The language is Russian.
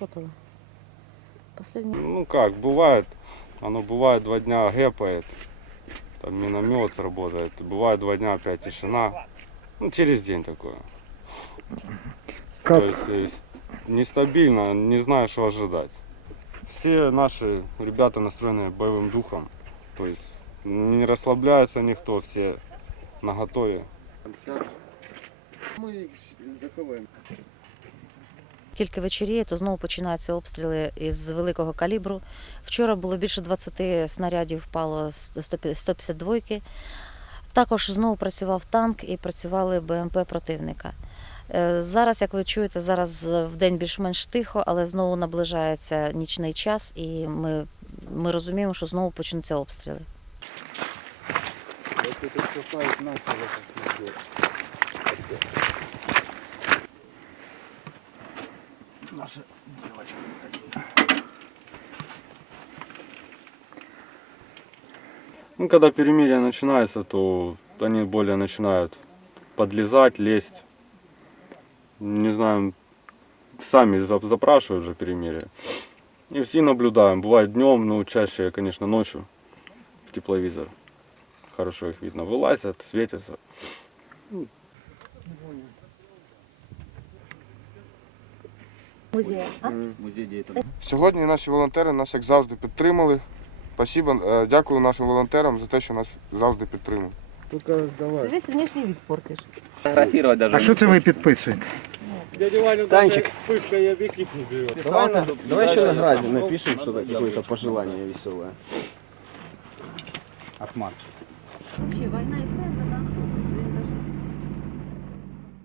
не сфотала. Последний. Ну как, бывает, оно бывает два дня гэпает, там миномет работает, бывает два дня опять тишина. Ну, через день такое. Как То есть э, нестабильно, не знаю, что ожидать. Все наши ребята настроены боевым духом, то есть не расслабляется никто, все на готове. Ми заховаємо. Тільки вечоріє, то знову починаються обстріли із великого калібру. Вчора було більше 20 снарядів впало з 152-ки. Також знову працював танк і працювали БМП противника. Е, Зараз, як ви чуєте, зараз в день більш-менш тихо, але знову наближається нічний час, і ми, ми розуміємо, що знову почнуться обстріли. Ну, когда перемирие начинается, то они более начинают подлезать, лезть. Не знаю, сами за- запрашивают же перемирие. И все наблюдаем. Бывает днем, но чаще, конечно, ночью в тепловизор. Хорошо их видно. Вылазят, светятся. Сьогодні наші волонтери нас, як завжди, підтримали. Спасибо, е, дякую нашим волонтерам за те, що нас завжди підтримують. Весь внешній від портиш. Фотографировать даже. а що це ви підписуєте? Танчик. Давай, на- давай еще награде напишем что-то, какое-то пожелание веселое. Ахмат. Війна і